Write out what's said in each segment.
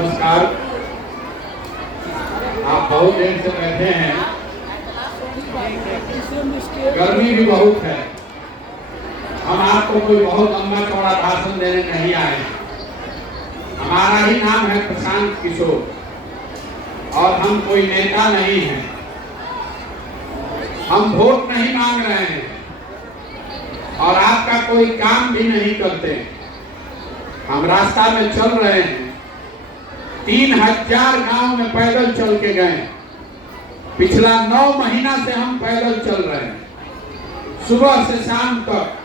नमस्कार। आप बहुत देर से बैठे हैं, गर्मी भी बहुत है। हम आपको कोई बहुत लंबा चौड़ा भाषण देने नहीं आए हैं। हमारा ही नाम है प्रशांत किशोर और हम कोई नेता नहीं हैं। हम वोट नहीं मांग रहे हैं और आपका कोई काम भी नहीं करते। हम रास्ता में चल रहे हैं। 3000 गांव में पैदल चल के गए। पिछला 9 महीना से हम पैदल चल रहे हैं। सुबह से शाम तक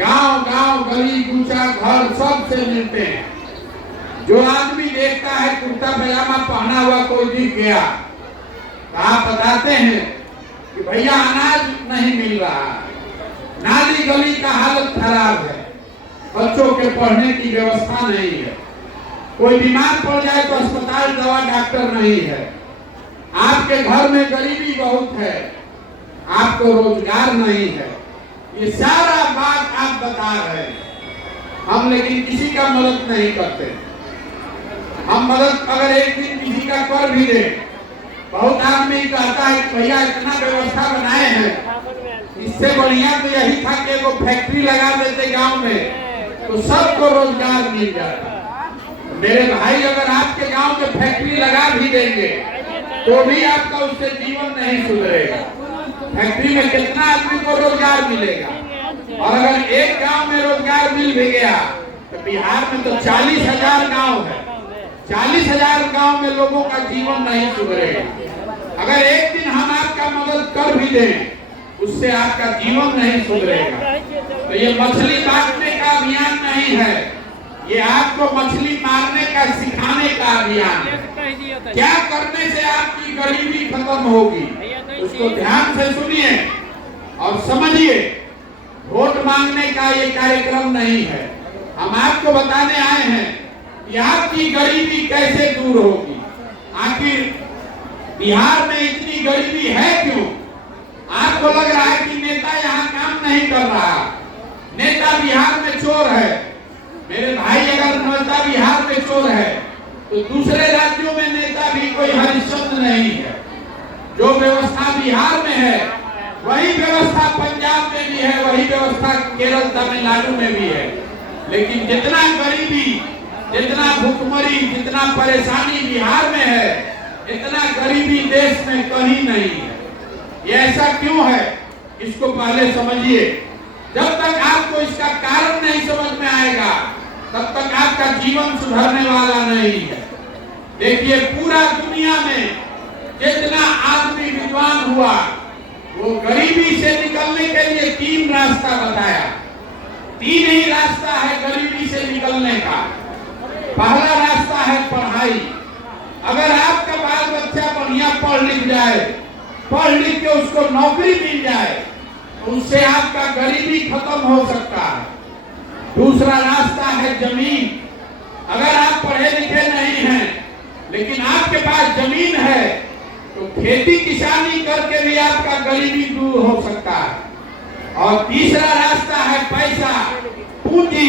गांव गांव गली कूचा घर सब से मिलते हैं। जो आदमी देखता है कुर्ता पजामा पहना हुआ कोई दिख गया तो आप बताते हैं कि भैया अनाज नहीं मिल रहा, नाली गली का हालत खराब है, बच्चों के पढ़ने की व्यवस्था नहीं है, कोई बीमार पड़ जाए तो अस्पताल दवा डॉक्टर नहीं है, आपके घर में गरीबी बहुत है, आपको रोजगार नहीं है। ये सारा बात आप बता रहे हैं। हम लेकिन किसी का मदद नहीं करते। हम मदद अगर एक दिन किसी का कर भी दे, बहुत आदमी कहता है कि भैया इतना व्यवस्था बनाए हैं, इससे बढ़िया तो यही था कि वो फैक्ट्री लगा देते गांव में तो सबको रोजगार मिल जाता। मेरे भाई अगर आपके गांव में फैक्ट्री लगा भी देंगे तो भी आपका उससे जीवन नहीं सुधरेगा। फैक्ट्री में कितना आदमी को रोजगार मिलेगा? और अगर एक गांव में रोजगार मिल भी गया तो बिहार में तो 40,000 गांव है। 40,000 गांव में लोगों का जीवन नहीं सुधरेगा। अगर एक दिन हम आपका मदद कर भी दें उससे आपका जीवन नहीं सुधरेगा। तो ये मछली बांटने का अभियान नहीं है, ये आपको मछली मारने का सिखाने का अभियान है। क्या करने से आपकी गरीबी खत्म होगी उसको ध्यान से सुनिए और समझिए। वोट मांगने का ये कार्यक्रम नहीं है। हम आपको बताने आए हैं कि आपकी गरीबी कैसे दूर होगी। आखिर बिहार में इतनी गरीबी है क्यों? आपको लग रहा है कि नेता यहाँ काम नहीं कर रहा, नेता बिहार में चोर है। मेरे भाई अगर नेता बिहार में चोर है तो दूसरे राज्यों में नेता भी कोई हरिश्चंद्र नहीं है। जो व्यवस्था बिहार में है वही व्यवस्था पंजाब में भी है, वही व्यवस्था केरल तमिलनाडु में भी है। लेकिन जितना गरीबी, जितना भुखमरी, जितना परेशानी बिहार में है, इतना गरीबी देश में कहीं नहीं है। ये ऐसा क्यों है इसको पहले समझिए। जब तक आपको इसका कारण नहीं समझ में आएगा तब तक आपका जीवन सुधरने वाला नहीं है। देखिए पूरा दुनिया में जितना आदमी विद्वान हुआ वो गरीबी से निकलने के लिए 3 रास्ता बताया। 3 ही रास्ता है गरीबी से निकलने का। पहला रास्ता है पढ़ाई। अगर आपका बाल बच्चा बढ़िया पढ़ लिख जाए, पढ़ लिख के उसको नौकरी मिल जाए, उससे आपका गरीबी खत्म हो सकता है। दूसरा रास्ता है जमीन। अगर आप पढ़े लिखे नहीं हैं लेकिन आपके पास जमीन है तो खेती किसानी करके भी आपका गरीबी दूर हो सकता है। और तीसरा रास्ता है पैसा, पूंजी।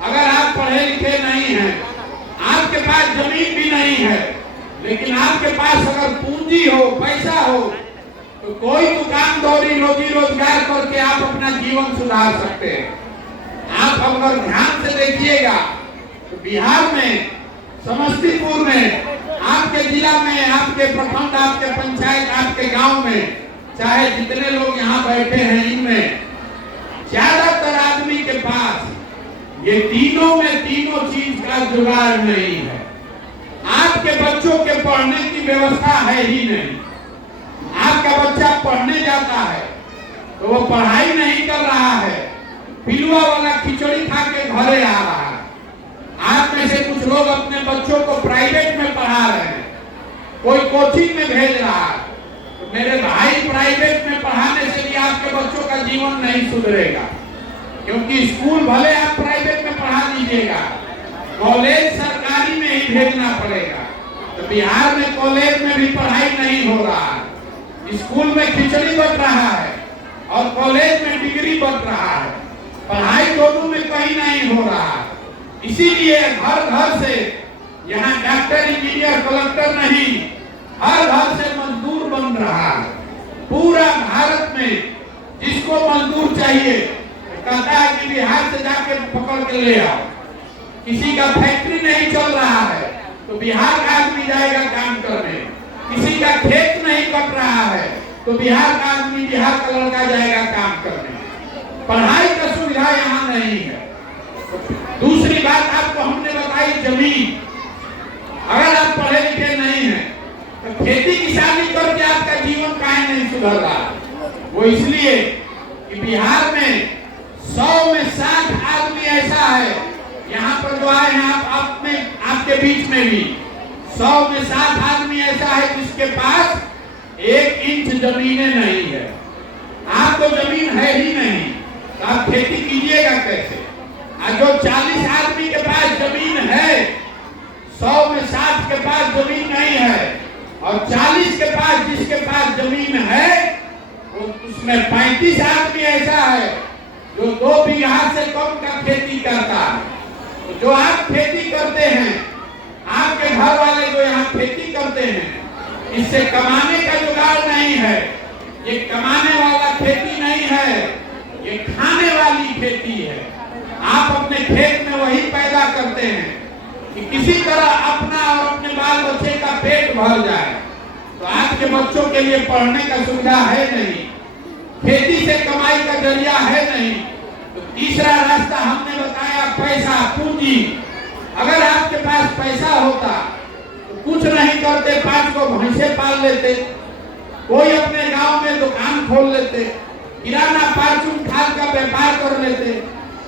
अगर आप पढ़े लिखे नहीं हैं, आपके पास जमीन भी नहीं है, लेकिन आपके पास अगर पूंजी हो, पैसा हो तो कोई दुकान दौरी रोजी रोजगार करके आप अपना जीवन सुधार सकते हैं। आप अगर ध्यान से देखिएगा तो बिहार में, समस्तीपुर में, आपके जिला में, आपके प्रखंड, आपके पंचायत, आपके गांव में, चाहे जितने लोग यहाँ बैठे हैं इनमें ज्यादातर आदमी के पास ये तीनों में तीनों चीज का जुगाड़ नहीं है। आपके बच्चों के पढ़ने की व्यवस्था है ही नहीं। आपका बच्चा पढ़ने जाता है तो वो पढ़ाई नहीं कर रहा है, पिलुआ वाला खिचड़ी खा के घरे आ रहा है। आप में से कुछ लोग अपने बच्चों को प्राइवेट में पढ़ा रहे हैं, कोई कोचिंग में भेज रहा है। तो मेरे भाई प्राइवेट में पढ़ाने से भी आपके बच्चों का जीवन नहीं सुधरेगा, क्योंकि स्कूल भले आप प्राइवेट में पढ़ा दीजिएगा, कॉलेज सरकारी में ही भेजना पड़ेगा। तो बिहार में कॉलेज में भी पढ़ाई नहीं हो रहा है। स्कूल में खिचड़ी बट रहा है और कॉलेज में डिग्री बट रहा है। पढ़ाई दोनों में कहीं नहीं हो रहा है। इसीलिए घर घर से यहाँ डॉक्टर, इंजीनियर, कलेक्टर नहीं, हर घर से मजदूर बन रहा है। पूरा भारत में जिसको मजदूर चाहिए कहता है कि बिहार से जाके पकड़ के ले आओ। किसी का फैक्ट्री नहीं चल रहा है तो बिहार का आदमी जाएगा काम करने। किसी का खेत नहीं कट रहा है तो बिहार का आदमी, बिहार का लड़का जाएगा काम करने। पढ़ाई का सुविधा यहाँ नहीं है। दूसरी बात आपको हमने बताई, जमीन। अगर आप पढ़े लिखे नहीं हैं तो खेती किसानी करके आपका जीवन काहे नहीं सुधर रहा? वो इसलिए कि बिहार में 100 में 60 आदमी ऐसा है, यहाँ पर जो आए हैं आप में, आपके बीच में भी 100 में 60 आदमी ऐसा है जिसके पास 1 इंच जमीने नहीं है। आपको जमीन है ही नहीं तो आप खेती कीजिएगा कैसे? जो 40 आदमी के पास जमीन है, 100 में 60 के पास जमीन नहीं है, और 40 के पास जिसके पास जमीन है उसमें 35 आदमी ऐसा है जो 2 बीघा से कम का खेती करता है। तो जो आप खेती करते हैं, आपके घर वाले जो यहाँ खेती करते हैं, इससे कमाने का जुगाड़ नहीं है। ये कमाने वाला खेती नहीं है, ये खाने वाली खेती है। आप अपने खेत में वही पैदा करते हैं कि किसी तरह अपना और अपने बाल बच्चे का पेट भर जाए। तो आज के बच्चों के लिए पढ़ने का सुविधा है नहीं, खेती से कमाई का जरिया है नहीं। तो तीसरा रास्ता हमने बताया, पैसा, पूंजी। अगर आपके पास पैसा होता तो कुछ नहीं करते, 5 को भैंसे पाल लेते, कोई अपने गांव में दुकान खोल लेते, किराना फार्चून खाद का व्यापार कर लेते।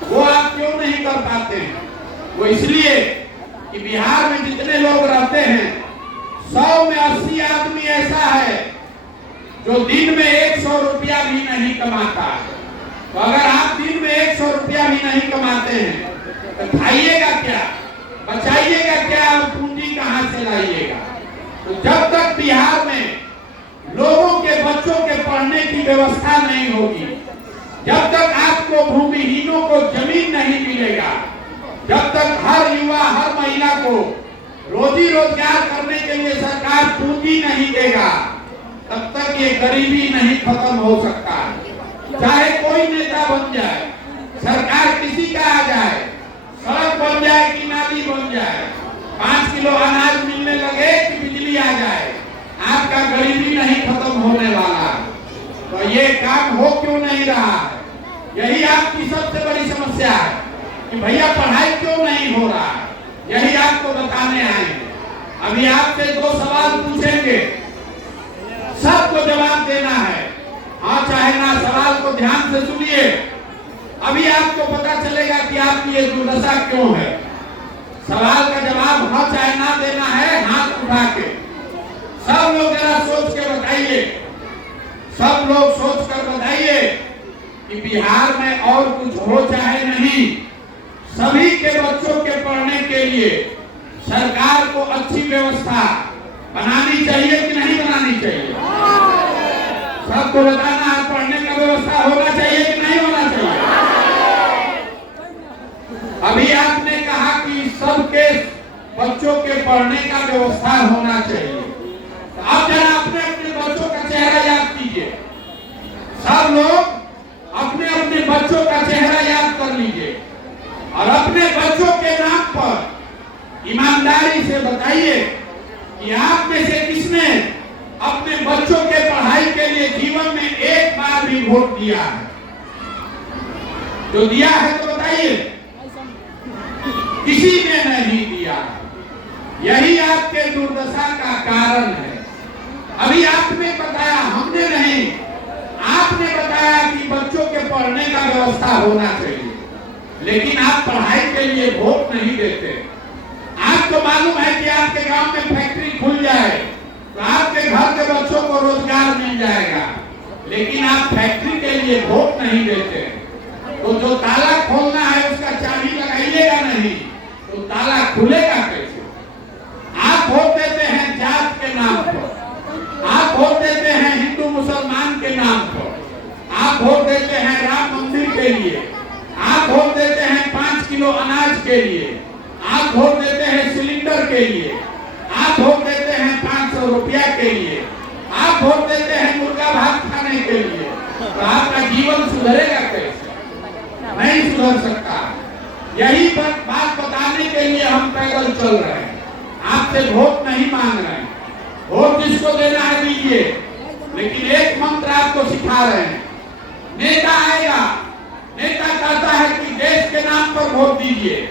वो आप क्यों नहीं कर पाते हैं? वो इसलिए कि बिहार में जितने लोग रहते हैं, 100 में 80 आदमी ऐसा है जो दिन में 100 रुपया भी नहीं कमाता। तो अगर आप दिन में 100 रुपया भी नहीं कमाते हैं तो खाइएगा क्या, बचाइएगा क्या, और पूंजी कहां से लाइएगा? तो जब तक बिहार में लोगों के बच्चों के पढ़ने की व्यवस्था नहीं होगी, जब तक आपको भूमिहीनों को जमीन नहीं मिलेगा, जब तक हर युवा, हर महिला को रोजी रोजगार करने के लिए सरकार पूंजी नहीं देगा, तब तक ये गरीबी नहीं खत्म हो सकता। चाहे कोई नेता बन जाए, सरकार किसी का आ जाए, सड़क बन जाए कि नाली बन जाए, 5 किलो अनाज मिलने लगे कि बिजली आ जाए, आपका गरीबी नहीं खत्म होने वाला। तो ये काम हो क्यों नहीं रहा है? यही आपकी सबसे बड़ी समस्या है कि भैया पढ़ाई क्यों नहीं हो रहा है। यही आपको बताने आए हैं। अभी आपसे 2 सवाल पूछेंगे, सबको जवाब देना है, हाँ चाहे ना। सवाल को ध्यान से सुनिए, अभी आपको पता चलेगा कि आपकी ये दुर्दशा क्यों है। सवाल का जवाब हाँ चाहे ना देना है, हाथ उठा के। सब लोग जरा सोच के बताइए, सब लोग सोच कर बताइए कि बिहार में और कुछ हो चाहे नहीं, सभी के बच्चों के पढ़ने के लिए सरकार को अच्छी व्यवस्था बनानी चाहिए कि नहीं बनानी चाहिए? सबको बताना है, पढ़ने का व्यवस्था होना चाहिए कि नहीं होना चाहिए? अभी आपने कहा कि सबके बच्चों के पढ़ने का व्यवस्था होना चाहिए। तो अब जरा अपने अपने बच्चों का चेहरा याद कीजिए। सब लोग अपने अपने बच्चों का चेहरा याद कर लीजिए और अपने बच्चों के नाम पर ईमानदारी से बताइए कि आप में से किसने अपने बच्चों के पढ़ाई के लिए जीवन में एक बार भी वोट दिया है? जो दिया है तो बताइए। किसी ने नहीं दिया। यही आपके दुर्दशा का कारण है। अभी आपने बताया, हमने नहीं, आपने बताया कि बच्चों के पढ़ने का व्यवस्था होना चाहिए, लेकिन आप पढ़ाई के लिए वोट नहीं देते। आपको मालूम है कि आपके गांव में फैक्ट्री खुल जाए तो आपके घर के बच्चों को रोजगार मिल जाएगा, लेकिन आप फैक्ट्री के लिए वोट नहीं देते। तो जो ताला खोलना है उसका चाबी लगाइएगा नहीं तो ताला खुलेगा कैसे? आप वोट देते हैं जात के नाम पर, आप वोट देते हैं हिंदू मुसलमान के नाम पर, आप वोट देते हैं राम मंदिर के लिए, आप वोट देते हैं 5 किलो अनाज के लिए, आप वोट देते हैं सिलेंडर के के लिए, आप वोट देते हैं 500 रुपया के लिए, आप वोट देते हैं मुर्गा भात खाने के लिए, तो आपका जीवन सुधरेगा कैसे? नहीं सुधर सकता। यही बात बताने के लिए हम पैदल चल रहे हैं, आपसे वोट नहीं मांग रहे हैं। वोट जिसको देना है दीजिए, लेकिन एक मंत्र आपको सिखा रहे हैं। नेता आएगा, नेता कहता है कि देश के नाम पर वोट दीजिए,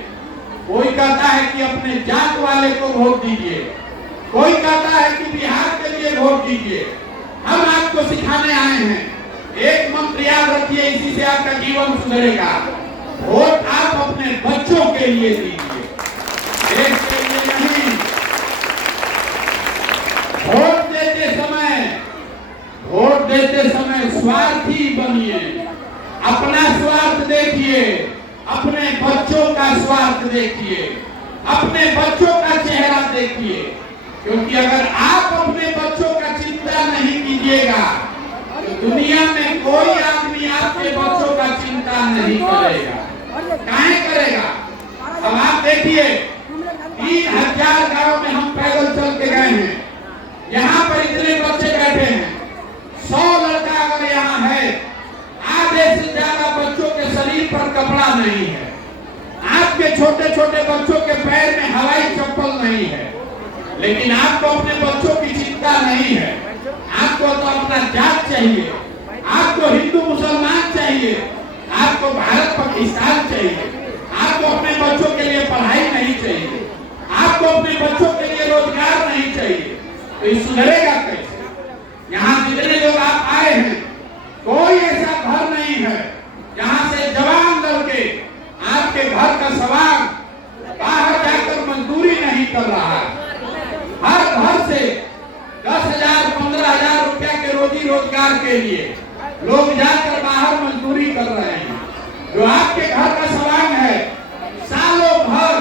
कोई कहता है कि अपने जात वाले को वोट दीजिए, कोई कहता है कि बिहार के लिए वोट दीजिए। हम आपको सिखाने आए हैं, एक मंत्र याद रखिए, इसी से आपका जीवन सुधरेगा। वोट आप अपने बच्चों के लिए दीजिए, देश के लिए नहीं। वोट देते समय स्वार्थी बनिए, अपना स्वार्थ देखिए, अपने बच्चों का स्वार्थ देखिए, अपने बच्चों का चेहरा देखिए, क्योंकि अगर आप अपने बच्चों का चिंता नहीं कीजिएगा तो दुनिया में कोई आदमी आपके बच्चों का चिंता नहीं करेगा। काहे करेगा? अब आप देखिए, 3000 गांव में हम पैदल चल के गए हैं, यहाँ पर इतने बच्चे बैठे हैं, 100 लड़का अगर यहाँ है, आधे से ज्यादा बच्चों के शरीर पर कपड़ा नहीं है, आपके छोटे छोटे बच्चों के पैर में हवाई चप्पल नहीं है, लेकिन आपको अपने बच्चों की चिंता नहीं है। आपको तो अपना जात चाहिए, आपको हिंदू मुसलमान चाहिए, आपको भारत पाकिस्तान चाहिए, आपको अपने बच्चों के लिए पढ़ाई नहीं चाहिए, आपको अपने बच्चों के लिए रोजगार नहीं चाहिए। तो ये सुधरेगा कैसे? यहाँ जितने लोग आप आए हैं, कोई ऐसा घर नहीं है जहाँ से जवान लड़के आपके घर का सवाल बाहर जाकर मजदूरी नहीं कर रहा है। हर घर से 10,000 15,000 रुपया के रोजी रोजगार के लिए लोग जाकर बाहर मजदूरी कर रहे हैं। जो आपके घर का सवाल है, सालों भर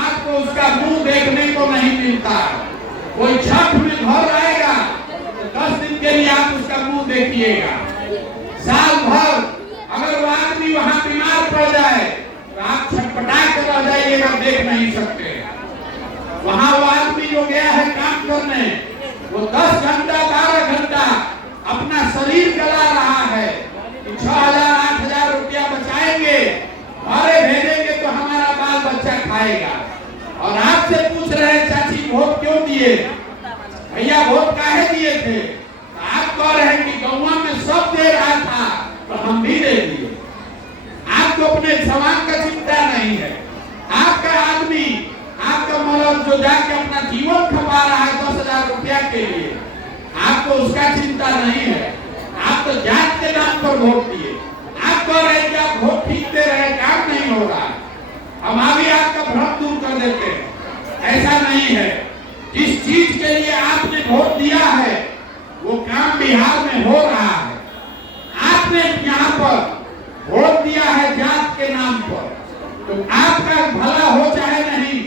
आपको उसका मुंह देखने को नहीं मिलता। कोई छठ में घर आएगा तो 10 दिन के लिए आप उसका मुंह देखिएगा। साल भर अगर वो आदमी वहां बीमार पड़ जाए तो आप छटपटा कर रह जाइएगा, देख नहीं सकते। वहां वो आदमी जो गया है काम करने, वो 10 घंटा 12 घंटा अपना शरीर गला रहा है कि 6,000 8,000 रुपया बचाएंगे, घरे भेजेंगे तो हमारा बाल बच्चा खाएगा। और आपसे पूछ रहे हैं, चाची वोट क्यों दिए? भैया वोट काहे दिए थे? आप कह रहे हैं कि गौवा में सब दे रहा था तो हम भी दे दिए। आपको अपने समाज का चिंता नहीं है। आपका आदमी, आपका मर्द जो जाके अपना जीवन खपा रहा है 10,000 रुपया के लिए, आपको उसका चिंता नहीं है। आप तो जात के नाम पर वोट दिए। आप कह रहे हैं कि आप वोट ठीक दे रहे, काम नहीं हो रहा। हम अभी आपका भ्रम दूर कर देते हैं, ऐसा नहीं है। जिस चीज के लिए आपने वोट दिया है वो काम बिहार में हो रहा है। आपने यहाँ पर वोट दिया है जात के नाम पर, तो आपका भला हो चाहे नहीं,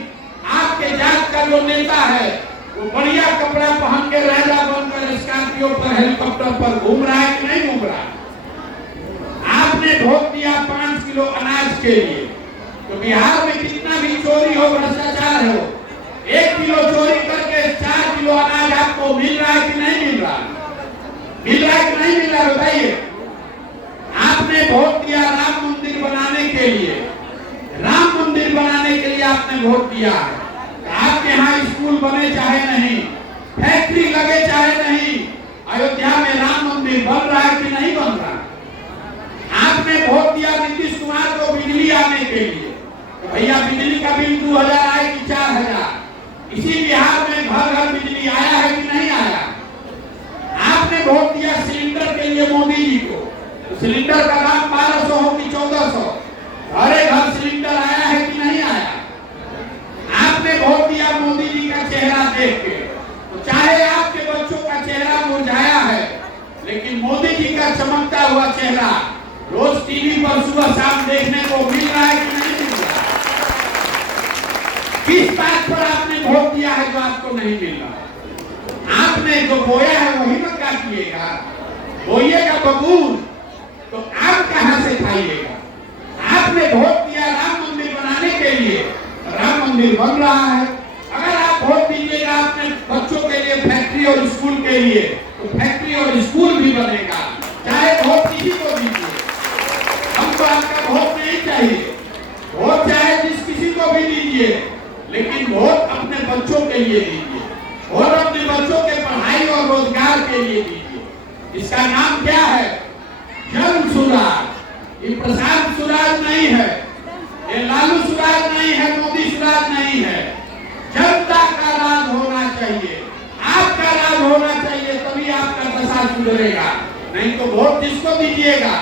आपके जात का जो नेता है वो बढ़िया कपड़ा पहन के राजा बनकर स्कॉर्पियो पर हेलीकॉप्टर पर घूम रहा है कि नहीं घूम रहा? आपने वोट दिया 5 किलो अनाज के लिए, तो बिहार में कितना भी चोरी हो, भ्रष्टाचार हो, 1 किलो चोरी करके 4 किलो अनाज आपको मिल रहा है कि नहीं मिल रहा? मिल रहा है कि नहीं मिल रहा? बताइए। आपने वोट दिया राम मंदिर बनाने के लिए, राम मंदिर बनाने के लिए आपने वोट दिया है। आपके यहाँ स्कूल बने चाहे नहीं, फैक्ट्री लगे चाहे नहीं, अयोध्या में राम मंदिर बन रहा है कि नहीं बन रहा? आपने वोट दिया नीतीश कुमार को बिजली आने के लिए, तो भैया बिजली का बिल 2,000 आए कि 4,000? इसी बिहार में घर घर बिजली आया है कि नहीं आया? आपने वोट दिया सिलेंडर के लिए मोदी जी को, तो सिलेंडर का दाम 1,200 हो कि 1,400? घरे घर सिलेंडर आया है कि नहीं आया? आपने वोट दिया मोदी जी का चेहरा देख के, तो चाहे आपके बच्चों का चेहरा मुरझाया है, लेकिन मोदी जी का चमकता हुआ चेहरा रोज टीवी पर सुबह शाम देखने को मिल रहा है कि नहीं मिल रहा? किस बात पर आपने वोट दिया है जो आपको नहीं मिल रहा? आपने जो बोया है वही मत काटिएगा। बोइएगा बबूल तो आप कहां से खाइएगा? आपने वोट दिया राम मंदिर बनाने के लिए, राम मंदिर बन रहा है। अगर आप आप वोट दीजिएगा अपने बच्चों के लिए फैक्ट्री और स्कूल के लिए, तो फैक्ट्री और स्कूल भी बनेगा, चाहे वोट किसी को दीजिए। हमको आपका वोट नहीं चाहिए, वोट चाहे जिस किसी को भी दीजिए, लेकिन वोट अपने बच्चों के लिए दीजिए, वोट अपने बच्चों के पढ़ाई और रोजगार के लिए दीजिए। इसका नाम क्या है? जन सुराज। ये प्रशांत सुराज नहीं है, ये लालू सुराज नहीं है, मोदी सुराज नहीं है। जनता का राज होना चाहिए, आपका राज होना चाहिए, तभी आपका दशा सुधरेगा। नहीं तो वोट जिसको दीजिएगा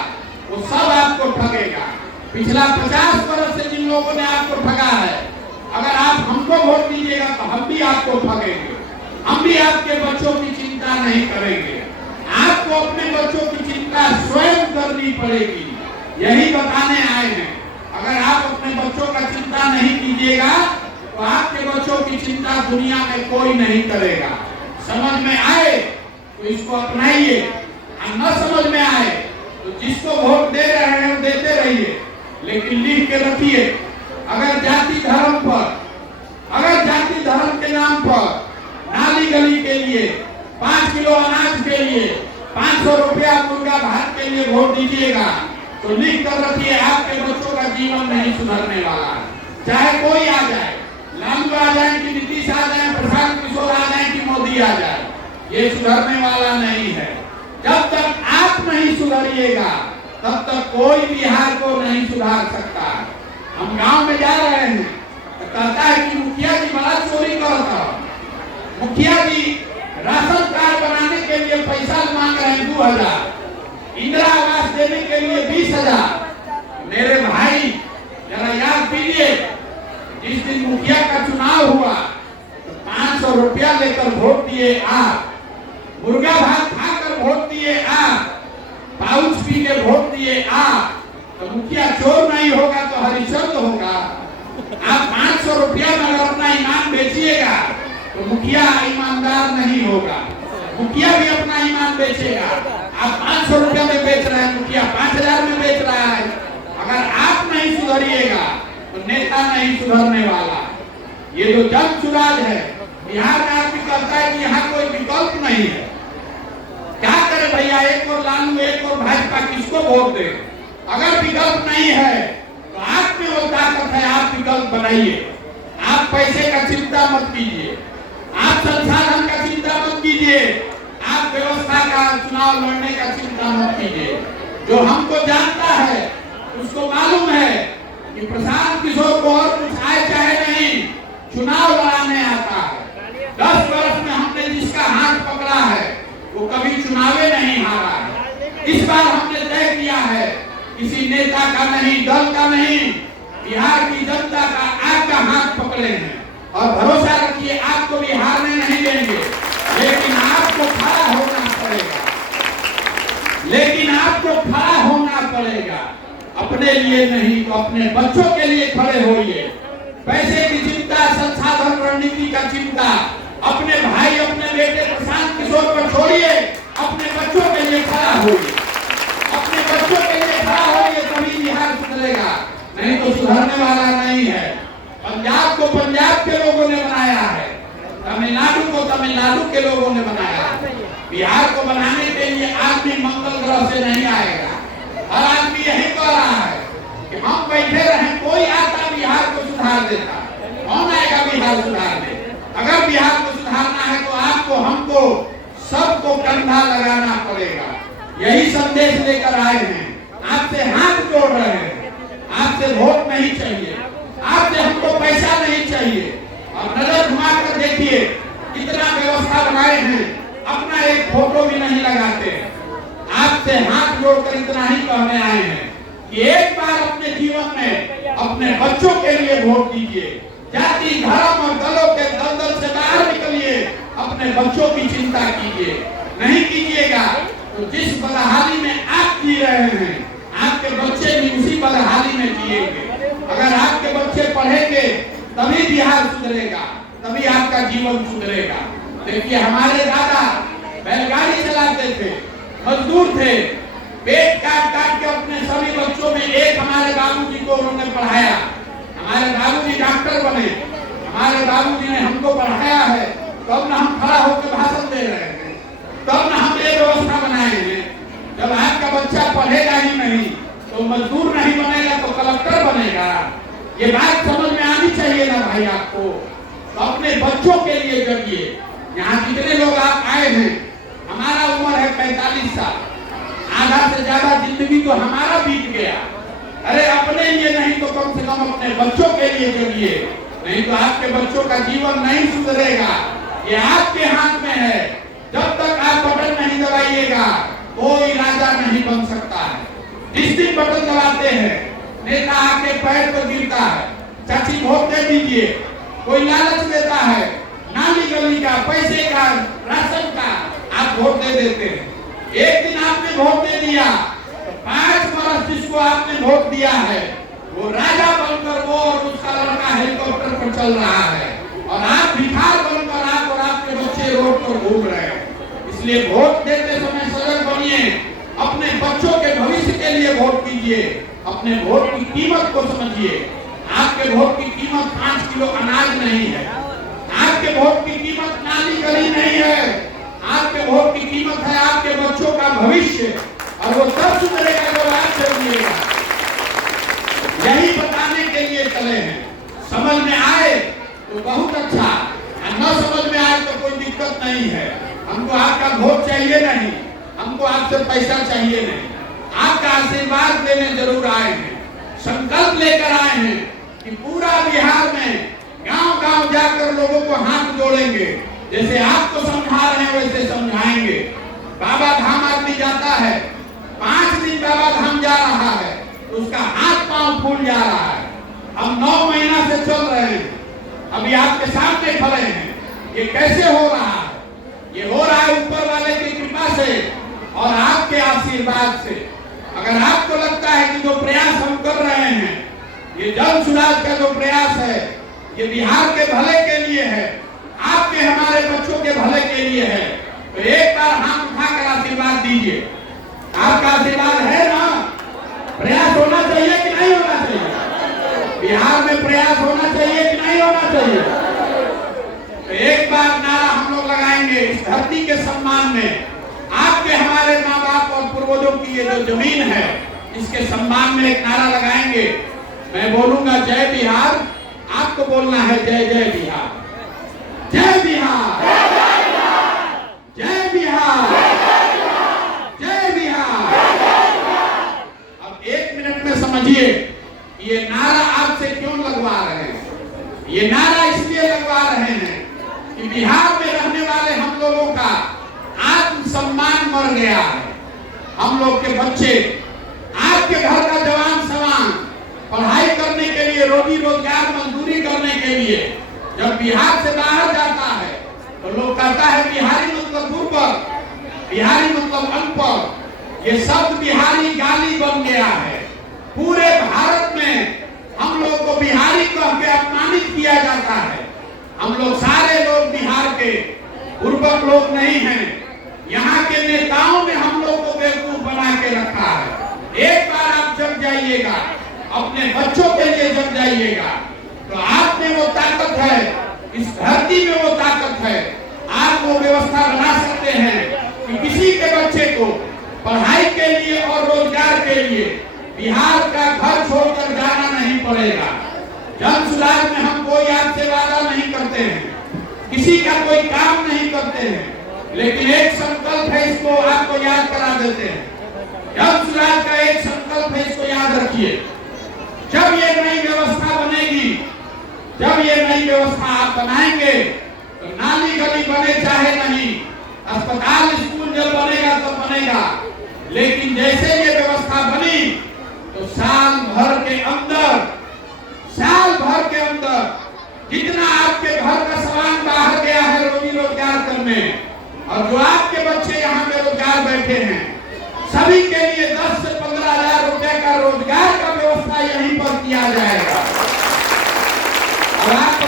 वो सब आपको ठगेगा। पिछला 50 वर्ष से जिन लोगों ने आपको ठगा है, अगर आप हमको वोट दीजिएगा तो हम भी आपको ठगेंगे, हम भी आपके बच्चों की चिंता नहीं करेंगे। आपको अपने बच्चों की चिंता स्वयं करनी पड़ेगी, यही बताने आए हैं। अगर आप अपने बच्चों का चिंता नहीं कीजिएगा तो आपके बच्चों की चिंता दुनिया में कोई नहीं करेगा। समझ में आए तो इसको अपनाइए, और न समझ में आए तो जिसको वोट दे रहे हैं देते रहिए, लेकिन लिख के रखिए, अगर जाति धर्म पर, अगर जाति धर्म के नाम पर नाली गली के लिए, 5 किलो अनाज के लिए, 500 रुपया मुर्गा भात के लिए वोट दीजिएगा तो लिख कर रखिए, आपके बच्चों का जीवन नहीं सुधरने वाला है। चाहे कोई आ जाए, लालू आ जाए कि नीतीश आ जाए, प्रशांत किशोर आ जाए कि मोदी आ जाए, ये सुधरने वाला नहीं है। जब तक आप नहीं सुधरिएगा तब तक कोई बिहार को नहीं सुधार सकता। हम गांव में जा रहे हैं तो कहता है कि मुखिया जी बड़ा चोरी करता, मुखिया जी राशन कार्ड बनाने के लिए पैसा मांग रहे हैं 2000, इंदिरा आवास देने के लिए 20,000। मेरे भाई जरा याद कीजिए, जिस दिन मुखिया का चुनाव हुआ तो 500 रुपया लेकर वोट दिए आप, मुर्गा भात खाकर वोट दिए आप, पाउच पी के वोट दिए आप, तो मुखिया चोर नहीं होगा तो हरिश्चंद्र होगा। आप 500 रुपया में अगर अपना ईमान बेचिएगा तो मुखिया ईमानदार नहीं होगा, मुखिया भी अपना ईमान बेचेगा। आप 500 रुपया में बेच रहे हैं, मुखिया 5000 में बेच रहा है। अगर आप नहीं सुधरिएगा तो नेता नहीं सुधरने वाला। ये जो जन सुराज है, बिहार में आदमी कहता है कि यहाँ कोई विकल्प नहीं है, क्या करे भैया, एक और लालू एक और भाजपा, किसको वोट दे? अगर विकल्प नहीं है तो आप में वो ताकत है, आप विकल्प बनाइए। आप पैसे का चिंता मत कीजिए, आप संसाधन का चिंता मत कीजिए, आप व्यवस्था का, चुनाव लड़ने का चिंता मत कीजिए। जो हमको जानता है उसको मालूम है कि प्रशांत किशोर को और कुछ आए चाहे नहीं, चुनाव लड़ाने आता है। 10 वर्ष में हमने जिसका हाथ पकड़ा है वो कभी चुनावे नहीं हारा है। इस बार हमने तय किया है, किसी नेता का नहीं, दल का नहीं, बिहार की जनता का आपका हाथ पकड़े हैं, और भरोसा रखिए आपको भी हारने नहीं देंगे। लेकिन आपको खड़ा होना पड़ेगा, लेकिन आपको खड़ा होना पड़ेगा, अपने लिए नहीं तो अपने बच्चों के लिए खड़े होइए। पैसे की चिंता, संसाधन रणनीति का चिंता अपने भाई, अपने बेटे प्रशांत किशोर पर छोड़िए, अपने बच्चों के लिए खड़ा होइए, अपने बच्चों के लिए खड़ा होइए, तभी बिहार सुधरेगा, नहीं तो सुधरने वाला नहीं है। पंजाब को पंजाब के लोगों ने बनाया है, तमिलनाडु को तमिलनाडु के लोगों ने बनाया है। बिहार को बनाने के लिए आदमी मंगल ग्रह से नहीं आएगा। हर आदमी यही कह रहा है कि हम बैठे रहें, कोई आता बिहार को सुधार देता, कौन आएगा बिहार सुधारने? अगर बिहार को सुधारना है तो आपको, हमको, सबको कंधा लगाना पड़ेगा। यही संदेश लेकर आए हैं, आपसे हाथ जोड़ रहे हैं। आपसे वोट नहीं चाहिए, आपसे हमको पैसा नहीं चाहिए। और नजर घुमा कर देखिए कितना व्यवस्था बनाए हैं, अपना एक फोटो भी नहीं लगाते। आपसे हाथ जोड़कर इतना ही कहने आए हैं कि एक बार अपने जीवन में अपने बच्चों के लिए वोट दीजिए। जाति, धर्म और दलों के दलदल से बाहर निकलिए, अपने बच्चों की चिंता कीजिए। नहीं कीजिएगा तो जिस बदहाली में आप जी रहे हैं, आपके बच्चे भी उसी बदहाली में जिएंगे। अगर आपके बच्चे पढ़ेंगे तभी बिहार सुधरेगा, तभी आपका जीवन सुधरेगा। देखिए, हमारे दादा बैलगाड़ी चलाते थे, मजदूर थे, पेट काट काट के अपने सभी बच्चों में एक हमारे बाबूजी को उन्होंने पढ़ाया। हमारे बाबूजी डॉक्टर बने, हमारे बाबूजी ने हमको पढ़ाया है, तब ना हम खड़ा होकर भाषण दे रहे हैं, तब ना हम ये व्यवस्था बनाए हैं। जब आपका बच्चा पढ़ेगा ही नहीं तो मजदूर नहीं बनेगा तो कलेक्टर बनेगा। ये बात समझ में आनी चाहिए ना भाई आपको। तो अपने बच्चों के लिए जगिए। यहाँ जितने लोग आप आए हैं, हमारा उम्र है 45 साल, आधा से ज्यादा जिंदगी तो हमारा बीत गया। अरे अपने लिए नहीं तो कम से कम अपने बच्चों के लिए जगिए, नहीं तो आपके बच्चों का जीवन नहीं सुधरेगा। ये आपके हाथ में है। जब तक आप बटन नहीं दबाइएगा कोई राजा नहीं बन सकता है। जिस दिन बटन दबाते हैं नेता आके पैर पर गिरता है, चाची वोट दे दीजिए, कोई लालच देता है नाली गली का, पैसे का, राशन का, आप वोट दे देते हैं। एक दिन आपने वोट दे दिया तो 5 वर्ष जिसको आपने वोट दिया है वो राजा बनकर वो और उसका लड़का हेलीकॉप्टर पर चल रहा है और आप भिखार बनकर आप और आपके बच्चे रोड पर घूम रहे हैं। इसलिए वोट देते समय सजग बनिए, अपने बच्चों के भविष्य के लिए वोट कीजिए, अपने वोट की कीमत को समझिए। आपके वोट की कीमत 5 किलो अनाज नहीं है, आपके वोट की कीमत नाली गली नहीं है, आपके वोट की कीमत है आपके बच्चों का भविष्य, और वो तब सुधरेगा जब आप चलिएगा। यही बताने के लिए चले हैं। समझ में आए तो बहुत अच्छा, न समझ में आए तो कोई दिक्कत नहीं है। हमको आपका वोट चाहिए नहीं, हमको आपसे पैसा चाहिए नहीं, आपका आशीर्वाद लेने जरूर आए हैं। संकल्प लेकर आए हैं कि पूरा बिहार में गांव-गांव जाकर लोगों को हाथ जोड़ेंगे, जैसे आपको समझा रहे हैं वैसे समझाएंगे। बाबा धाम आदमी जाता है, 5 दिन बाबा धाम जा रहा है, उसका हाथ पांव फूल जा रहा है। हम 9 महीना से चल रहे हैं, अभी आपके सामने खड़े हैं। ये कैसे हो रहा है? ये हो रहा है ऊपर वाले की कृपा से और आपके आशीर्वाद से। अगर आपको लगता है कि जो प्रयास हम कर रहे हैं, ये जन सुराज का जो प्रयास है, ये बिहार के भले के लिए है, आपके हमारे बच्चों के भले के लिए है, तो एक बार हाथ उठाकर आशीर्वाद दीजिए। आपका आशीर्वाद है ना? प्रयास होना चाहिए कि नहीं होना चाहिए? बिहार में प्रयास होना चाहिए कि नहीं होना चाहिए? तो एक बार नारा हम लोग लगाएंगे इस धरती के सम्मान में। आपके हमारे माँ बाप और पूर्वजों की ये जो जमीन है, इसके सम्मान में एक नारा लगाएंगे। मैं बोलूंगा जय बिहार, आपको बोलना है जय जय बिहार, जय बिहार, जय बिहार, जय बिहार। अब 1 मिनट में समझिए ये नारा आपसे क्यों लगवा रहे हैं। ये नारा इसलिए लगवा रहे हैं कि बिहार में रहने वाले हम लोगों का आत्मसम्मान मर गया है। हम लोग के बच्चे, आपके घर का जवान सवान पढ़ाई करने के लिए, रोजी रोजगार मजदूरी करने के लिए जब बिहार से बाहर जाता है तो लोग कहता है बिहारी मतलब बुर्बक, बिहारी मतलब अनपढ़। ये शब्द बिहारी गाली बन गया है। पूरे भारत में हम लोग को बिहारी कह के अपमानित किया जाता है। हम लोग सारे लोग बिहार के बुर्बक लोग नहीं हैं। यहाँ के नेताओं ने हम लोग को बेवकूफ बना के रखा है। एक बार आप जग जाइएगा, अपने बच्चों के लिए जग जाइएगा, तो आप में वो ताकत है, इस धरती में वो ताकत है। आप वो व्यवस्था बना सकते हैं कि किसी के बच्चे को पढ़ाई के लिए और रोजगार के लिए बिहार का घर छोड़कर जाना नहीं पड़ेगा। जन सुराज में हम कोई आपसे वादा नहीं करते हैं, किसी का कोई काम नहीं करते हैं, लेकिन एक संकल्प है, इसको आपको याद करा देते हैं। जन सुराज का एक संकल्प है, इसको याद रखिए। जब ये नई व्यवस्था बनेगी, जब ये नई व्यवस्था आप बनाएंगे तो नाली गली बने चाहे नहीं, अस्पताल स्कूल जब बनेगा तो बनेगा, लेकिन जैसे ये व्यवस्था बनी तो साल भर के अंदर जितना आपके घर का सामान बाहर गया है रोजी रोजगार करने, और जो आपके बच्चे यहाँ बेरोजगार बैठे हैं, सभी के लिए 10 से 15 हजार रुपए का रोजगार का व्यवस्था यहीं पर किया जाएगा। और आप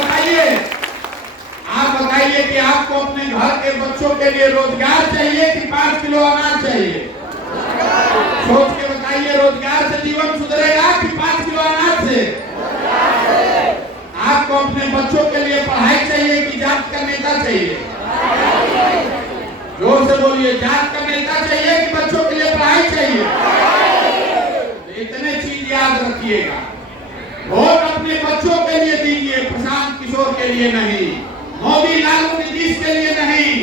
बताइए कि आपको अपने घर के बच्चों के लिए रोजगार चाहिए कि 5 किलो अनाज चाहिए? सोच के बताइए, रोजगार से जीवन सुधरेगा कि 5 किलो अनाज से? आप आपको अपने बच्चों के लिए पढ़ाई चाहिए कि जात का नेता चाहिए? जोर से बोलिए, जात का नेता चाहिए कि बच्चों के लिए पढ़ाई चाहिए? इतने चीज याद रखिएगा। वोट अपने बच्चों के लिए दीजिए, प्रशांत किशोर के लिए नहीं, मोदी लालू नीतीश के लिए नहीं,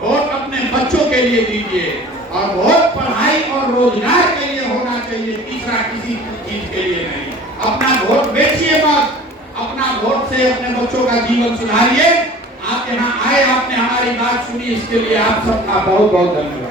वोट अपने बच्चों के लिए दीजिए। और वोट पढ़ाई और रोजगार के लिए होना चाहिए, तीसरा किसी चीज के लिए नहीं। अपना वोट बेचिए मत, अपना वोट से अपने बच्चों का जीवन सुधारिए। आप यहाँ आए, आपने हमारी बात सुनी, इसके लिए आप सबका बहुत बहुत धन्यवाद।